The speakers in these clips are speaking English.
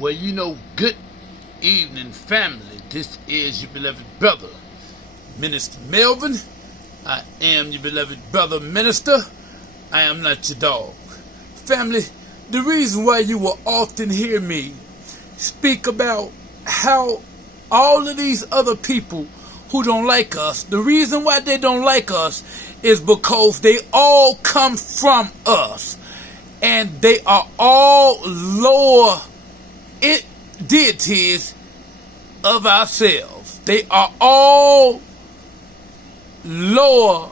Well, you know, good evening, family. This is your beloved brother, Minister Melvin. I am your beloved brother, Minister. I am not your dog. Family, the reason why you will often hear me speak about how all of these other people who don't like us, the reason why they don't like us is because they all come from us. And they are all lower deities of ourselves. They are all lower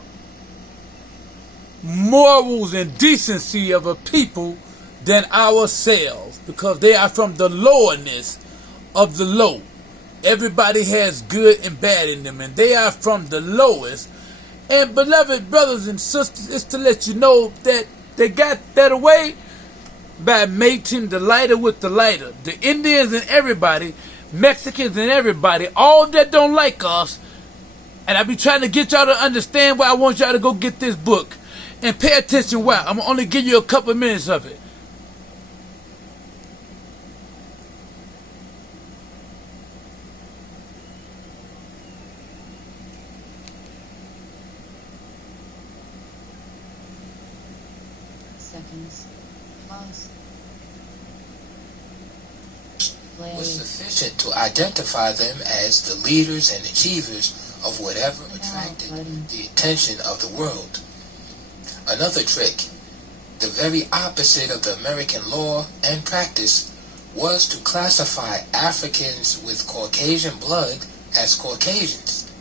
morals and decency of a people than ourselves, because they are from the lowerness of the low. Everybody has good and bad in them, and they are from the lowest. And beloved brothers and sisters, it's to let you know that they got that away by mating the lighter with the lighter. The Indians and everybody, Mexicans and everybody, all that don't like us. And I be trying to get y'all to understand why I want y'all to go get this book. And pay attention why. I'm going to only give you a couple minutes of it. Seconds. Pause. Was sufficient to identify them as the leaders and achievers of whatever attracted the attention of the world. Another trick, the very opposite of the American law and practice, was to classify Africans with Caucasian blood as Caucasians.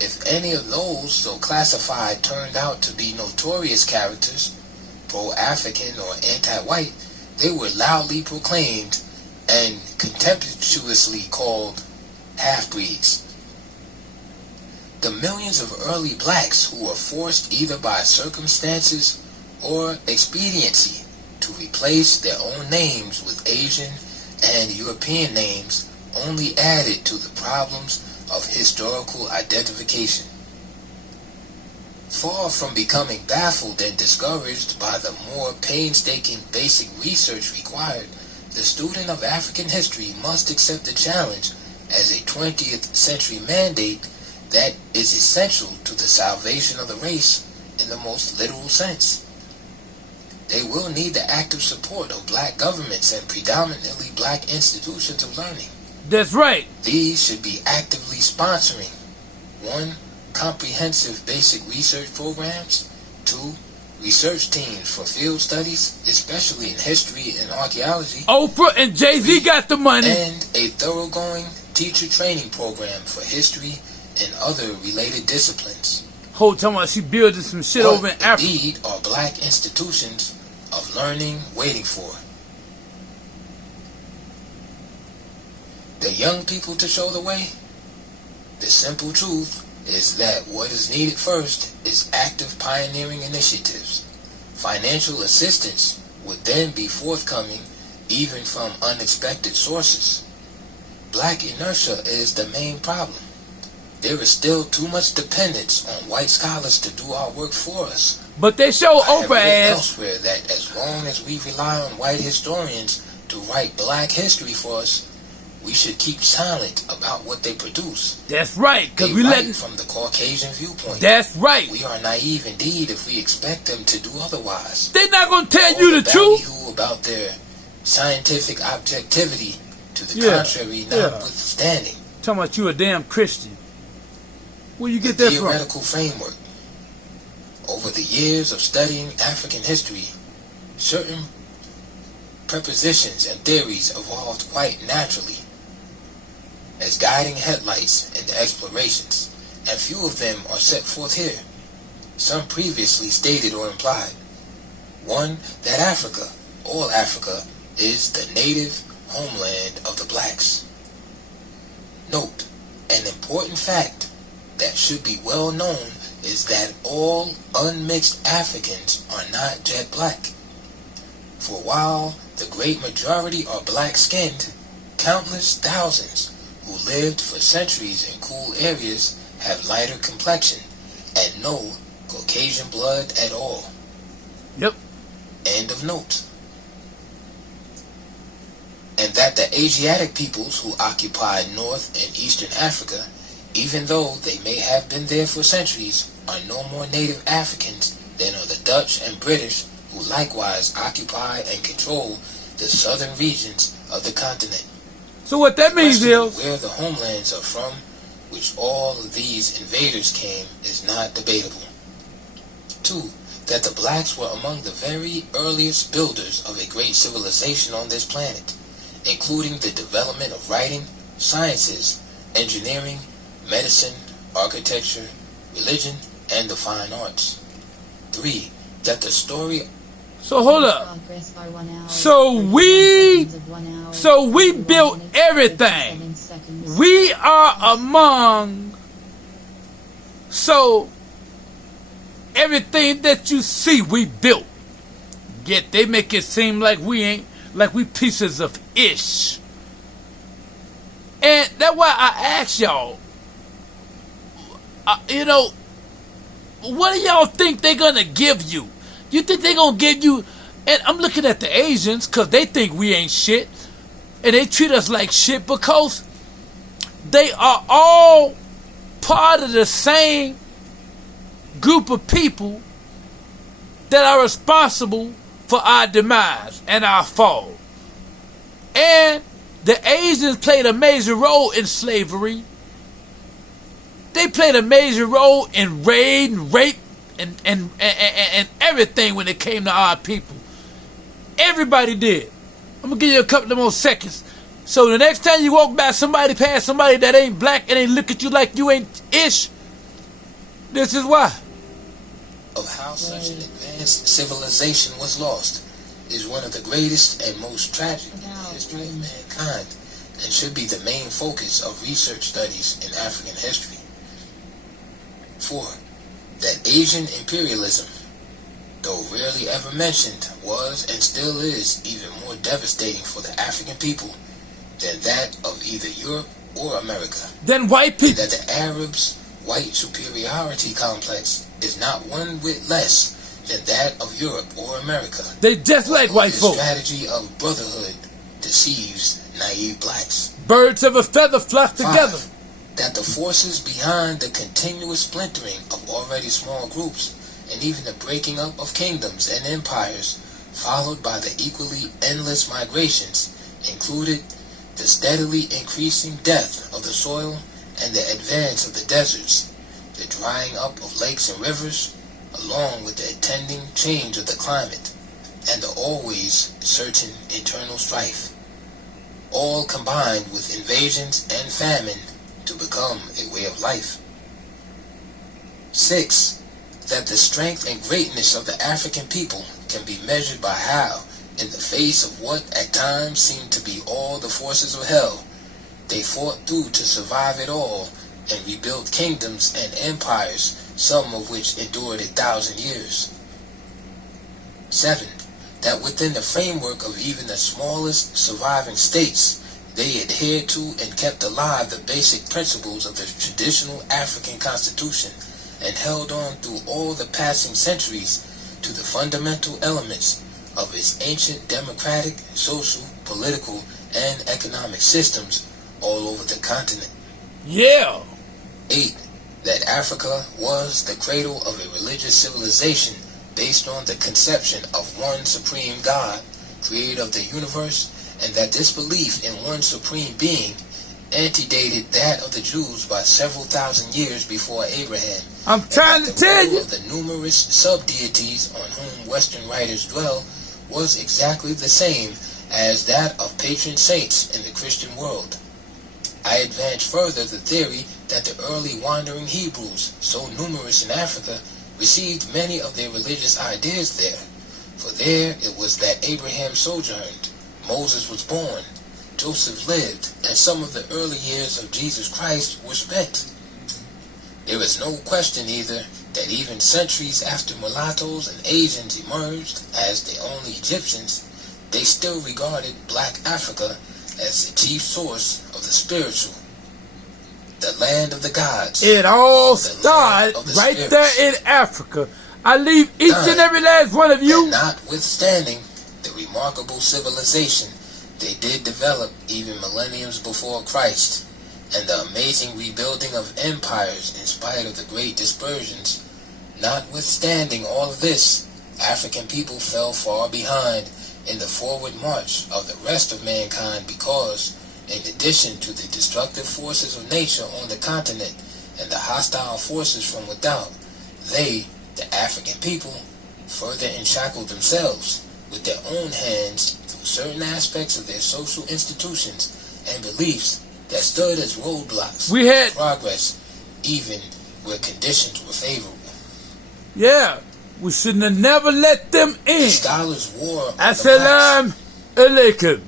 If any of those so classified turned out to be notorious characters, pro-African or anti-white, they were loudly proclaimed and contemptuously called half-breeds. The millions of early blacks who were forced either by circumstances or expediency to replace their own names with Asian and European names only added to the problems of historical identification. Far from becoming baffled and discouraged by the more painstaking basic research required, the student of African history must accept the challenge as a 20th century mandate that is essential to the salvation of the race in the most literal sense. They will need the active support of black governments and predominantly black institutions of learning. That's right. These should be actively sponsoring 1. Comprehensive basic research programs, 2. Research teams for field studies, especially in history and archaeology. Oprah and Jay-Z got the money. And a thoroughgoing teacher training program for history and other related disciplines. Whole time while she building some shit over in Africa. Indeed are black institutions of learning waiting for the young people to show the way? The simple truth is that what is needed first is active pioneering initiatives. Financial assistance would then be forthcoming even from unexpected sources. Black inertia is the main problem. There is still too much dependence on white scholars to do our work for us. But they show I have Oprah read as elsewhere that as long as we rely on white historians to write black history for us, we should keep silent about what they produce. That's right, because we write let from the Caucasian viewpoint. That's right. We are naive indeed if we expect them to do otherwise. They're not gonna tell you the truth. Who about their scientific objectivity to the contrary notwithstanding. Talking about you a damn Christian. Where you get the that from? Theoretical framework. Over the years of studying African history, certain prepositions and theories evolved quite naturally as guiding headlights in the explorations, and few of them are set forth here. Some previously stated or implied. 1. That Africa, all Africa, is the native homeland of the blacks. Note, an important fact that should be well known is that all unmixed Africans are not jet black. For while the great majority are black-skinned, countless thousands who lived for centuries in cool areas have lighter complexion and no Caucasian blood at all. Yep. End of note. And that the Asiatic peoples who occupied North and Eastern Africa, even though they may have been there for centuries, are no more native Africans than are the Dutch and British, who likewise occupy and control the southern regions of the continent. So what that means is, where the homelands are from, which all of these invaders came, is not debatable. 2. That the blacks were among the very earliest builders of a great civilization on this planet, including the development of writing, sciences, engineering, medicine, architecture, religion, and the fine arts. 3. That the story... So hold up. So we built everything. We are among... So everything that you see, we built. Yet they make it seem like we ain't, like we pieces of ish. And that's why I ask y'all, what do y'all think they're gonna give you? You think they're gonna give you? And I'm looking at the Asians, because they think we ain't shit, and they treat us like shit because they are all part of the same group of people that are responsible for our demise and our fall. And the Asians played a major role in slavery. They played a major role in raid and rape and everything when it came to our people. Everybody did. I'm gonna give you a couple of more seconds. So the next time you walk by somebody, past somebody that ain't black and they look at you like you ain't ish, this is why. Of how such an advanced civilization was lost is one of the greatest and most tragic in the history of mankind, and should be the main focus of research studies in African history. 4. That Asian imperialism, though rarely ever mentioned, was and still is even more devastating for the African people than that of either Europe or America. Than white people. And that the Arabs' white superiority complex is not one whit less than that of Europe or America. They just like white the folk. Strategy of brotherhood deceives naive blacks. Birds of a feather flock together. 5. That the forces behind the continuous splintering of already small groups, and even the breaking up of kingdoms and empires, followed by the equally endless migrations, included the steadily increasing death of the soil and the advance of the deserts, the drying up of lakes and rivers, along with the attending change of the climate, and the always certain internal strife, all combined with invasions and famine to become a way of life. 6. That the strength and greatness of the African people can be measured by how, in the face of what at times seemed to be all the forces of hell, they fought through to survive it all and rebuilt kingdoms and empires, some of which endured 1,000 years. 7. That within the framework of even the smallest surviving states, they adhered to and kept alive the basic principles of the traditional African constitution and held on through all the passing centuries to the fundamental elements of its ancient democratic, social, political, and economic systems all over the continent. Yeah. 8. That Africa was the cradle of a religious civilization based on the conception of one supreme God, creator of the universe, and that this belief in one supreme being antedated that of the Jews by several thousand years before Abraham. I'm trying to tell you. The numerous sub-deities on whom Western writers dwell was exactly the same as that of patron saints in the Christian world. I advance further the theory that the early wandering Hebrews, so numerous in Africa, received many of their religious ideas there. For there it was that Abraham sojourned, Moses was born, Joseph lived, and some of the early years of Jesus Christ were spent. There is no question either that even centuries after mulattoes and Asians emerged as the only Egyptians, they still regarded black Africa as the chief source of the spiritual, the land of the gods. It all started right there in Africa. I leave each and every last one of you. And notwithstanding the remarkable civilization they did develop even millenniums before Christ, and the amazing rebuilding of empires in spite of the great dispersions. Notwithstanding all of this, African people fell far behind in the forward march of the rest of mankind because, in addition to the destructive forces of nature on the continent and the hostile forces from without, they, the African people, further enshackled themselves with their own hands through certain aspects of their social institutions and beliefs that stood as roadblocks to progress, even where conditions were favorable. Yeah, we shouldn't have never let them in. Scholars war on Assalam, alaikum.